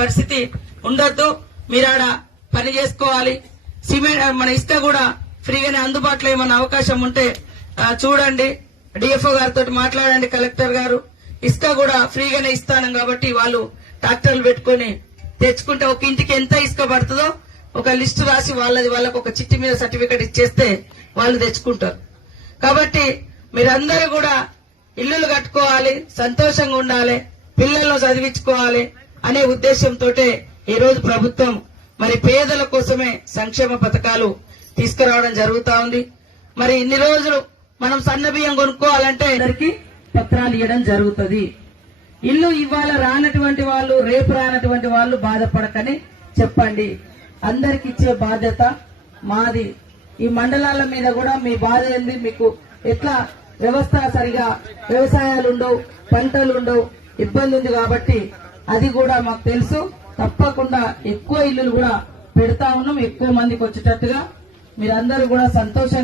పరిస్థితి ఉండొద్దు. మీరాడ పని చేసుకోవాలి. సిమెంట్ మన ఇసుక కూడా ఫ్రీగానే అందుబాటులో ఏమన్నా అవకాశం ఉంటే చూడండి. డిఎఫ్ఓ గారితో మాట్లాడండి. కలెక్టర్ గారు ఇసుక కూడా ఫ్రీగానే ఇస్తాను కాబట్టి వాళ్ళు ట్రాక్టర్లు పెట్టుకుని తెచ్చుకుంటే ఒక ఇంటికి ఎంత ఇసుక పడుతుందో ఒక లిస్టు రాసి వాళ్ళకు ఒక చిట్టి మీద సర్టిఫికెట్ ఇచ్చేస్తే వాళ్ళు తెచ్చుకుంటారు. కాబట్టి మీరందరూ కూడా ఇల్లులు కట్టుకోవాలి, సంతోషంగా ఉండాలి, పిల్లలను చదివించుకోవాలి అనే ఉద్దేశంతో ఈ రోజు ప్రభుత్వం మరి పేదల కోసమే సంక్షేమ పథకాలు తీసుకురావడం జరుగుతా ఉంది. మరి ఇన్ని రోజులు మనం సన్న బియ్యం కొనుక్కోవాలంటే అందరికి పత్రాలు ఇవ్వడం జరుగుతుంది. ఇల్లు ఇవాళ రానటువంటి వాళ్ళు, రేపు రానటువంటి వాళ్ళు బాధపడకని చెప్పండి. అందరికి ఇచ్చే బాధ్యత మాది. ఈ మండలాల మీద కూడా మీ బాధ ఏంది, మీకు ఎట్లా వ్యవస్థ సరిగా వ్యవసాయాలు ఉండవు, పంటలు ఉండవు, ఇబ్బంది ఉంది కాబట్టి అది కూడా మాకు తెలుసు. తప్పకుండా ఎక్కువ ఇల్లులు కూడా పెడతా ఉన్నాం, ఎక్కువ మందికి వచ్చేటట్టుగా. మీరందరూ కూడా సంతోషంగా